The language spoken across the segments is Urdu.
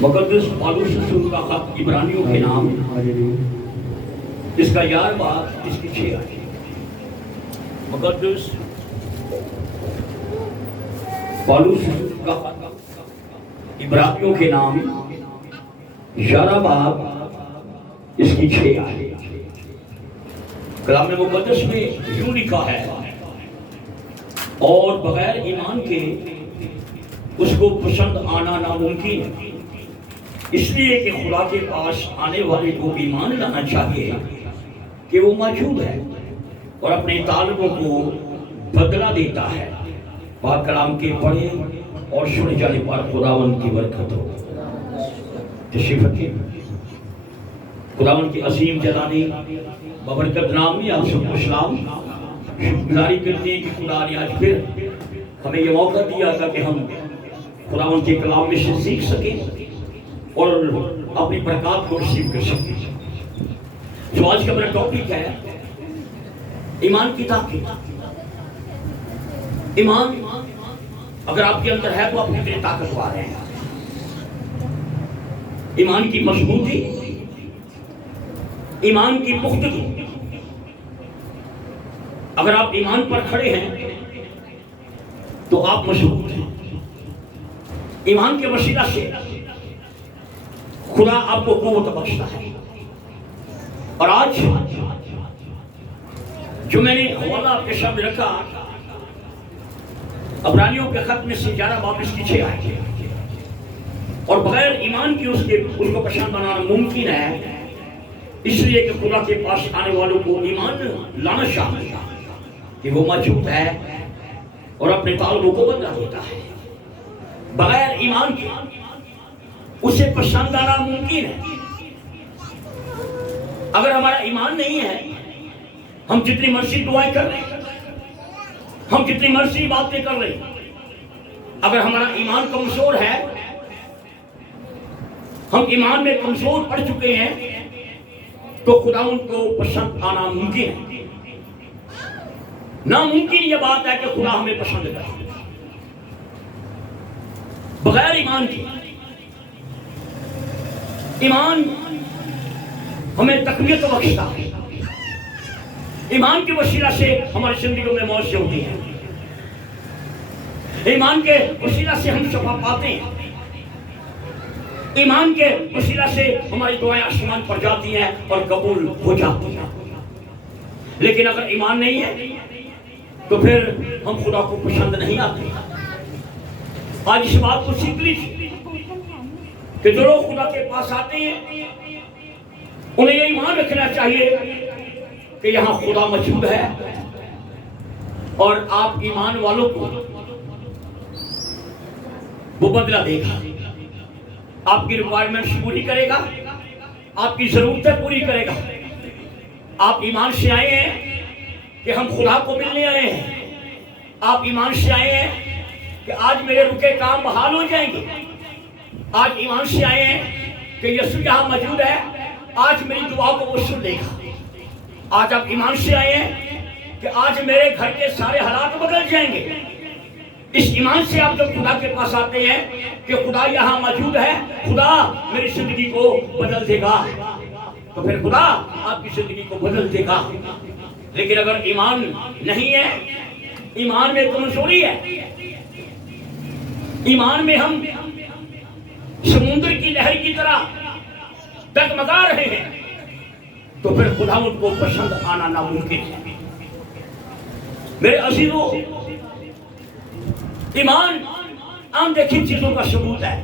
مقدس پالوس رسول کا خط عبرانیوں کے نام، اس کا 11 باب، اس کی 6 آیتیں۔ مقدس پالوس رسول کا خط عبرانیوں کے نام، 11 باب، اس کی 6 آیتیں۔ کلام مقدس میں یوں لکھا ہے، اور بغیر ایمان کے اس کو پسند آنا ناممکن ہے، اس لیے کہ خدا کے پاس آنے والے کو ایمان لانا چاہیے کہ وہ موجود ہے اور اپنے طالبوں کو بدلہ دیتا ہے۔ پاک کلام کے پڑھے اور سنے جانے پر خداوند کی برکت ہو۔ تشریف رکھیں۔ خداوند کی عظیم جلالی بابرکت نام میں آپ سب کو سلام۔ گزاری کرتے ہیں کہ خدا نے آج پھر ہمیں یہ موقع دیا تھا کہ ہم خداوند کے کلام میں سے سیکھ سکیں اور اپنی برکات کو رسیو کر سکیں۔ جو آج کا میرا ٹاپک ہے، ایمان کی طاقت۔ ایمان اگر آپ کے اندر ہے تو آپ کتنے طاقتور ہیں۔ ایمان کی مضبوطی، ایمان کی پختگی۔ اگر آپ ایمان پر کھڑے ہیں تو آپ مضبوط ہیں۔ ایمان کے وسیلہ سے خدا آپ کو قوت بخشتا ہے۔ اور آج جو میں نے حوالہ آپ کے سامنے رکھا، عبرانیوں کے خط میں سے 11 باب، اس کی 6 آیتیں۔ اور بغیر ایمان کی اس کو پسند بنانا ممکن ہے، اس لیے کہ خدا کے پاس آنے والوں کو ایمان لانا شامل ہے کہ وہ موجود ہے اور اپنے طالبوں کو بدلا دیتا ہے۔ بغیر ایمان کے اسے پسند آنا ممکن ہے۔ اگر ہمارا ایمان نہیں ہے، ہم جتنی مرضی دعائیں کر رہے ہیں، ہم جتنی مرضی باتیں کر رہے ہیں، اگر ہمارا ایمان کمزور ہے، ہم ایمان میں کمزور پڑ چکے ہیں، تو خدا ان کو پسند آنا ممکن ہے۔ ناممکن یہ بات ہے کہ خدا ہمیں پسند کرے۔ بغیر ایمان کے، ایمان ہمیں تقویت بخشتا ہے۔ ایمان کے وسیلہ سے ہماری زندگیوں میں موت سے ہوتی ہے۔ ایمان کے وسیلہ سے ہم شفا پاتے ہیں۔ ایمان کے وسیلہ سے ہماری دعائیں آسمان پر جاتی ہیں اور قبول ہو جاتی ہیں۔ لیکن اگر ایمان نہیں ہے تو پھر ہم خدا کو پسند نہیں آتے۔ آج اس بات کو سیکھ لیجیے کہ جو لوگ خدا کے پاس آتے ہیں، انہیں یہ ایمان رکھنا چاہیے کہ یہاں خدا موجود ہے اور آپ ایمان والوں کو وہ بدلہ دے گا، آپ کی ریکوائرمنٹس پوری کرے گا، آپ کی ضرورتیں پوری کرے گا۔ آپ ایمان سے آئے ہیں کہ ہم خدا کو ملنے آئے ہیں۔ آپ ایمان سے آئے ہیں کہ آج میرے رکے کام بحال ہو جائیں گے۔ آج ایمان سے آئے ہیں کہ یسوع یہاں موجود ہے، آج میری دعا کو وہ سن لے گا۔ آج آپ ایمان سے آئے ہیں کہ آج میرے گھر کے سارے حالات بدل جائیں گے۔ اس ایمان سے آپ جب خدا کے پاس آتے ہیں کہ خدا یہاں موجود ہے، خدا میری زندگی کو بدل دے گا، تو پھر خدا آپ کی زندگی کو بدل دے گا۔ لیکن اگر ایمان نہیں ہے، ایمان میں کمزوری ہے، ایمان میں ہم سمندر کی لہر کی طرح ڈگمگا رہے ہیں، تو پھر خدا ان کو پسند آنا ناممکن ہے۔ میرے عزیزو، ایمان عام دیکھی چیزوں کا ثبوت ہے۔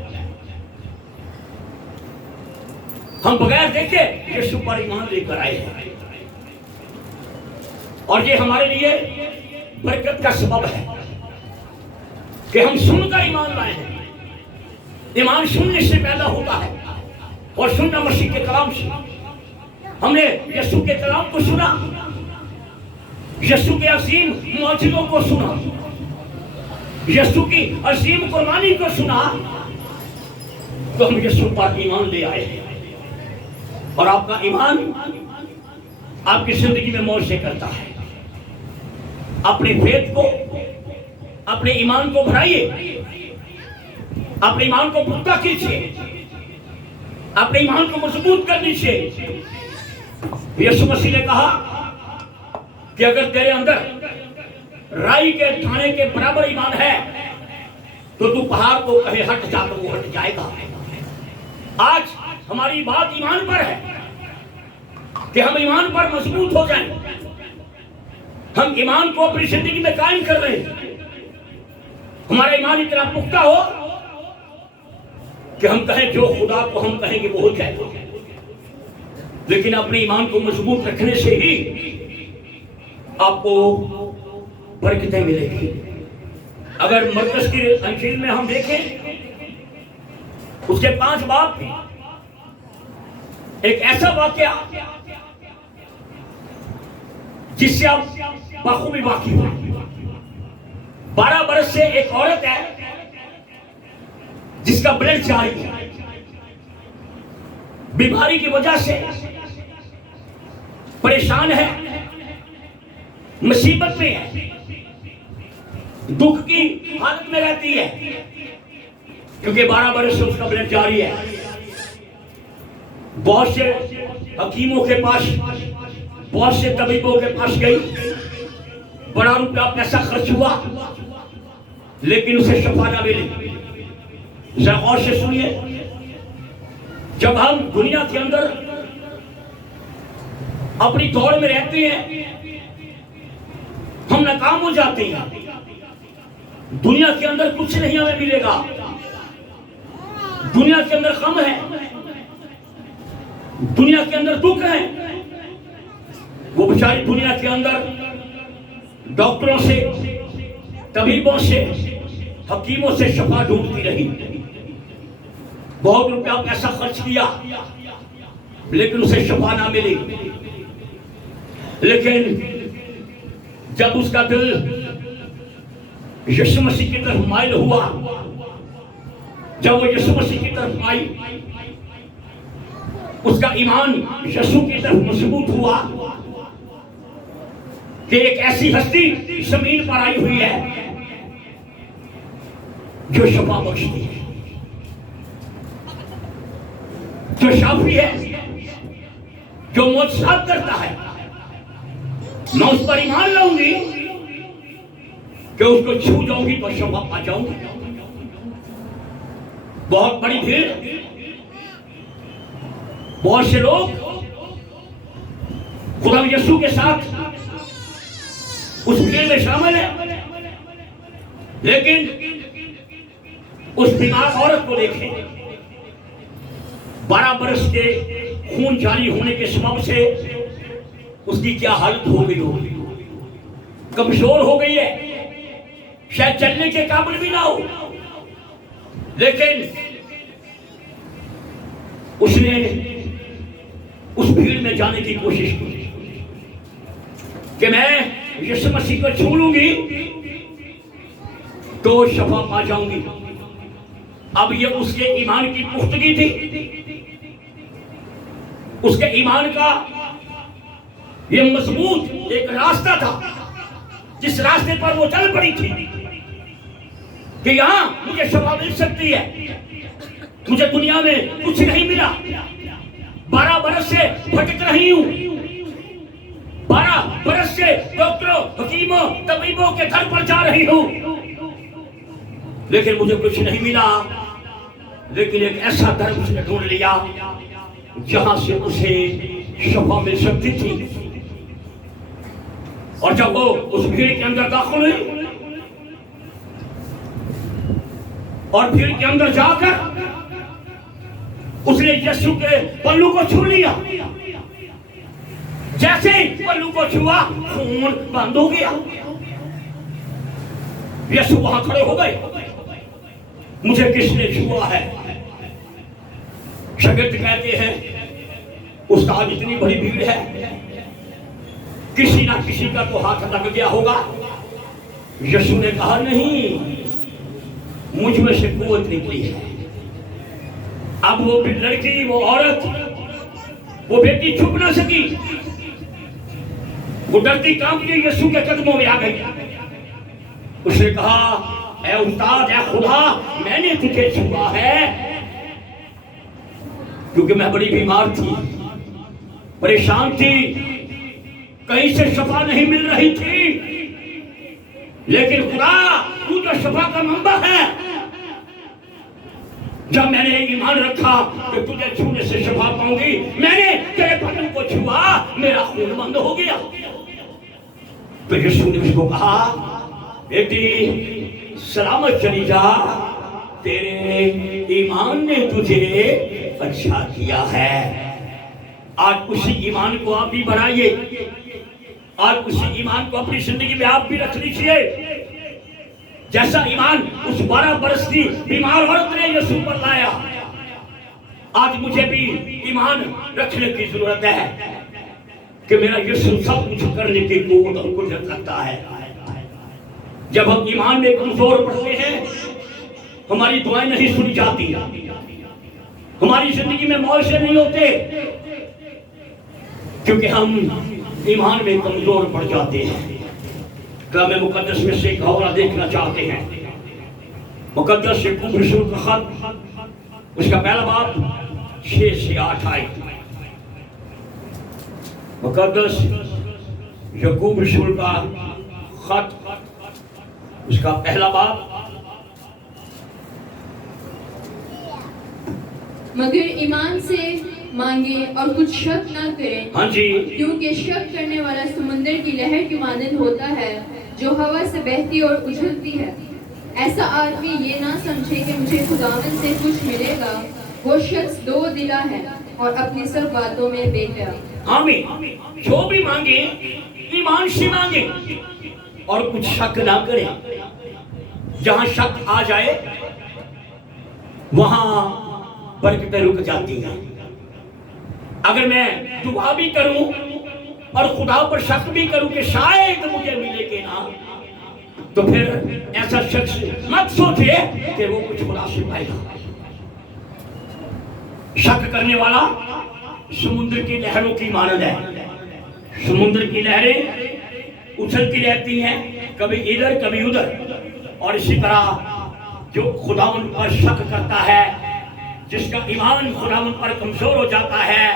ہم بغیر دیکھے یسوع پر ایمان لے کر آئے ہیں، اور یہ ہمارے لیے برکت کا سبب ہے کہ ہم سن کر ایمان لائے ہیں۔ ایمان سننے سے پیدا ہوتا ہے، اور سننا مسیح کے کلام سے۔ ہم نے یسوع کے کلام کو سنا، یسوع کے عظیم معجزوں کو سنا، یسوع کی عظیم قربانی کو سنا، تو ہم یسوع پر ایمان لے آئے ہیں۔ اور آپ کا ایمان آپ کی زندگی میں موجزے کرتا ہے۔ اپنے فیتھ کو، اپنے ایمان کو بڑھائیے، اپنے ایمان کو پختہ کیجیے، اپنے ایمان کو مضبوط کرنے سے. یسوع مسیح نے کہا کہ اگر تیرے اندر رائی کے دانے کے برابر ایمان ہے تو تو پہاڑ کو کہے ہٹ جا تو وہ ہٹ جائے گا. آج ہماری بات ایمان پر ہے کہ ہم ایمان پر مضبوط ہو جائیں. ہم ایمان کو اپنی زندگی میں قائم کر رہے ہیں. ہمارا ایمان اتنا پختہ ہو کہ ہم کہیں جو خدا کو ہم کہیں گے وہ ہو جائے گا. لیکن اپنے ایمان کو مضبوط رکھنے سے ہی آپ کو برکتیں ملے گی. اگر مرکز کی انجیل میں ہم دیکھیں اس کے 5 باب میں ایک ایسا واقعہ جس سے آپ بخوبی واقف ہیں. 12 برس سے ایک عورت ہے جس کا بلڈ جاری ہے. بیماری کی وجہ سے پریشان ہے, مصیبت میں ہے, دکھ کی حالت میں رہتی ہے کیونکہ 12 برس سے اس کا بلڈ جاری ہے. بہت سے حکیموں کے پاس, بہت سے طبیبوں کے پاس گئی, بڑا روپیہ پیسہ خرچ ہوا لیکن اسے شفا نہ ملی. ذرا غور سے سنیے, جب ہم دنیا کے اندر اپنی دوڑ میں رہتے ہیں ہم ناکام ہو جاتے ہیں. دنیا کے اندر کچھ نہیں ہمیں ملے گا, دنیا کے اندر غم ہے, دنیا کے اندر دکھ ہے. وہ بیچاری دنیا کے اندر ڈاکٹروں سے, طبیبوں سے, حکیموں سے شفا ڈھونڈتی رہی, بہت روپیہ پیسہ خرچ کیا لیکن اسے شفا نہ ملی. لیکن جب اس کا دل یسوع مسیح کی طرف مائل ہوا, جب وہ یسوع مسیح کی طرف آئی, اس کا ایمان یسوع کی طرف مضبوط ہوا کہ ایک ایسی ہستی زمین پر آئی ہوئی ہے جو شفا بخشتی ہے, جو شافی ہے, جو معجزات کرتا ہے. میں اس پر ایمان لاؤں گی کہ اس کو چھو جاؤں گی تو شفا پا جاؤں گی. بہت بڑی بھیڑ, بہت سے لوگ خدا یسوع کے ساتھ اس بھیڑ میں شامل ہیں, لیکن اس بیمار عورت کو دیکھیں. 12 برس کے خون جاری ہونے کے سبب سے اس کی کیا حالت ہو گئی ہوگی, کمزور ہو گئی ہے, شاید چلنے کے قابل بھی نہ ہو. لیکن اس نے اس بھیڑ میں جانے کی کوشش کی کہ میں یسوع مسیح کو چھو لوں گی تو شفا پا جاؤں گی. اب یہ اس کے ایمان کی پختگی تھی, اس کے ایمان کا یہ مضبوط ایک راستہ تھا جس راستے پر وہ چل پڑی تھی کہ یہاں مجھے شفا مل سکتی ہے. مجھے دنیا میں کچھ نہیں ملا, 12 برس سے بھٹک رہی ہوں, 12 برس سے ڈاکٹروں, حکیموں, طبیبوں کے گھر پر جا رہی ہوں لیکن مجھے کچھ نہیں ملا. لیکن ایک ایسا در اس نے ڈھونڈ لیا جہاں سے اسے شفا مل سکتی تھی. اور جب وہ اس بھیڑ کے اندر داخل ہوئی اور بھیڑ کے اندر جا کر اس نے یسوع کے پلو کو چھو لیا, جیسے پلو کو چھوا خون بند ہو گیا. یسوع وہاں کھڑے ہو گئے, مجھے کس نے چھوا ہے؟ شاگرد کہتے ہیں استاد اتنی بڑی بھیڑ ہے, کسی نہ کسی کا تو ہاتھ لگ گیا ہوگا. یسوع نے کہا نہیں, مجھ میں سے قوت نکلی ہے. اب وہ لڑکی, وہ عورت, وہ بیٹی چھپ نہ سکی, وہ ڈرتی کانپتی یسوع کے قدموں میں آ گئی. اس نے کہا اے استاد, اے خدا, میں نے تجھے چھوا ہے. کیونکہ میں بڑی بیمار تھی، پریشان تھی، کہیں سے شفا نہیں مل رہی تھی، لیکن خدا تو جو شفا کا منبع ہے، جب میں نے ایمان رکھا کہ تجھے چھونے سے شفا پاؤں گی، میں نے تیرے بدن کو چھوا، میرا خون بند ہو گیا۔ تو یسوع نے اس کو کہا، بیٹی سلامت چلی جا، تیرے ایمان نے تجھے اچھا کیا ہے۔ آج اسی ایمان کو آپ بھی بڑھائیے، آج اسی ایمان کو اپنی زندگی میں آپ بھی رکھ لیجیے، جیسا ایمان اس 12 برس کی بیمار عورت نے یسوع پر لایا۔ آج مجھے بھی ایمان رکھنے کی ضرورت ہے کہ میرا یسوع سب کچھ کرنے کی قوت اور قدرت رکھتا ہے۔ جب ہم ایمان میں کمزور پڑتے ہیں، ہماری دعائیں نہیں سنی جاتی، ہماری زندگی میں معاوضے نہیں ہوتے، کیونکہ ہم ایمان میں کمزور پڑ جاتے ہیں۔ کلام مقدس میں سے ایک حوالہ دیکھنا چاہتے ہیں، مقدس یعقوب رسول کا خط، اس کا پہلا باب 6 سے 8 آیت۔ مقدس یعقوب رسول کا خط، اس کا پہلا باب۔ مگر ایمان سے مانگے اور کچھ شک نہ کریں، ہاں جی، کیونکہ شک کرنے والا سمندر کی لہر کی مانند ہوتا ہے جو ہوا سے بہتی اور اچھلتی ہے۔ ایسا آدمی یہ نہ سمجھے کہ مجھے خداوند سے کچھ ملے گا، وہ شخص دو دلا ہے اور اپنی سب باتوں میں بے قرار۔ آمین۔ جو بھی مانگے ایمان سے مانگے اور کچھ شک نہ کریں۔ جہاں شک آ جائے وہاں برکتیں رک جاتی ہیں۔ اگر میں دعا بھی کروں اور خدا پر شک بھی کروں کہ شاید مجھے ملے گا نا، تو پھر ایسا شخص مت سوچے کہ وہ کچھ خدا سے پائے گا۔ شک کرنے والا سمندر کی لہروں کی مانند ہے۔ سمندر کی لہریں اچھلتی رہتی ہیں، کبھی ادھر کبھی ادھر، اور اسی طرح جو خداوند پر شک کرتا ہے، جس کا ایمان خداوند پر کمزور ہو جاتا ہے،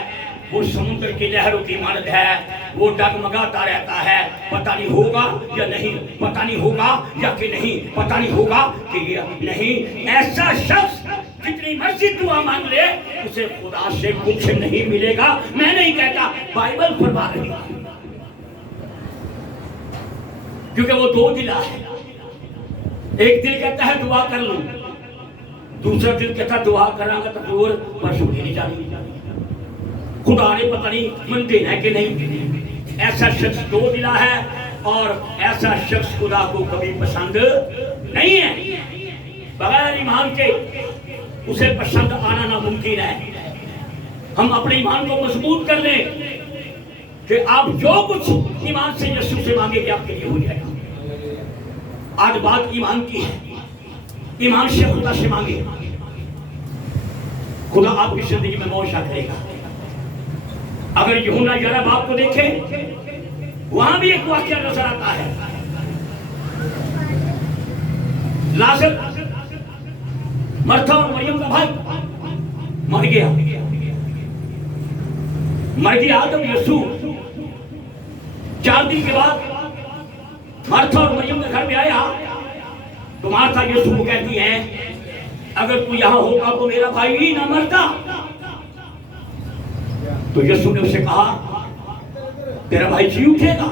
وہ سمندر کی لہروں کی مانند ہے۔ وہ ڈگمگاتا رہتا ہے، پتہ نہیں ہوگا یا نہیں، پتہ نہیں ہوگا یا کہ نہیں، پتہ نہیں ہوگا کہ یا نہیں۔ ایسا شخص جتنی مرضی دعا مانگ لے، اسے خدا سے کچھ نہیں ملے گا۔ میں نہیں کہتا، بائبل فرما رہی ہے، کیونکہ وہ دو دلا ہے۔ ایک دل کہتا ہے دعا کر لوں، دوسرا دل کہتا ہے دعا کراں گا تو دور پرسوں نہیں جانی، خدا نے پتہ نہیں من دینا ہے کہ نہیں۔ ایسا شخص دو دلا ہے، اور ایسا شخص خدا کو کبھی پسند نہیں ہے۔ بغیر ایمان کے اسے پسند آنا ناممکن ہے۔ ہم اپنے ایمان کو مضبوط کر لیں کہ آپ جو کچھ ایمان سے یسوع سے مانگیں گے آپ کے لیے ہو جائے گا۔ آج بات ایمان کی ہے، ایمان سے خدا سے مانگے، خدا آپ کی زندگی میں معاوضہ کرے گا۔ اگر یوحنا 11 باب کو دیکھیں، وہاں بھی ایک واقعہ نظر آتا ہے۔ لازر، مرتھا اور مریم کا بھائی، مر گیا تو یسوع 4 دن کے بعد مرتھا اور مریم کے گھر میں آیا تو مارتھا یسوع کو کہتی ہے، اگر تو یہاں ہوگا تو میرا بھائی ہی نہ مرتا۔ تو یسوع نے اسے کہا، تیرا بھائی جی اٹھے گا؟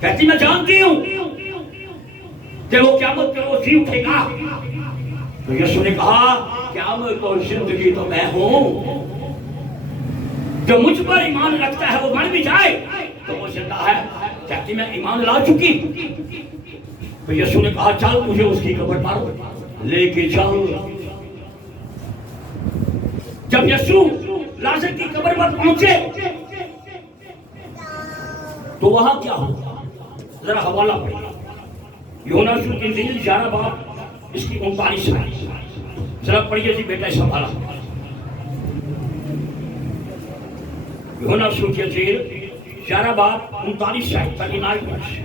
کہتی میں جانتی ہوں کہ وہ قیامت کے روز جی اٹھے گا۔ تو یسوع نے کہا، قیامت اور زندگی تو میں ہوں، جو مجھ پر ایمان رکھتا ہے وہ مر بھی جائے تو وہ زندہ ہے۔ کہتی میں ایمان لا چکی۔ تو یسوع نے کہا، چل مجھے اس کی قبر پر لے کے چل۔ جب یسوع لازر کی قبر پر پہنچے تو وہاں کیا ہوا؟ ذرا حوالہ پڑھیں، یوحنا رسول کی انجیل 11 باب اس کی 39 آیت، ذرا پڑھیے جی بیٹا اس حوالہ۔ یوحنا رسول کی انجیل 11 باب 39 آیت تک نائب پڑھ۔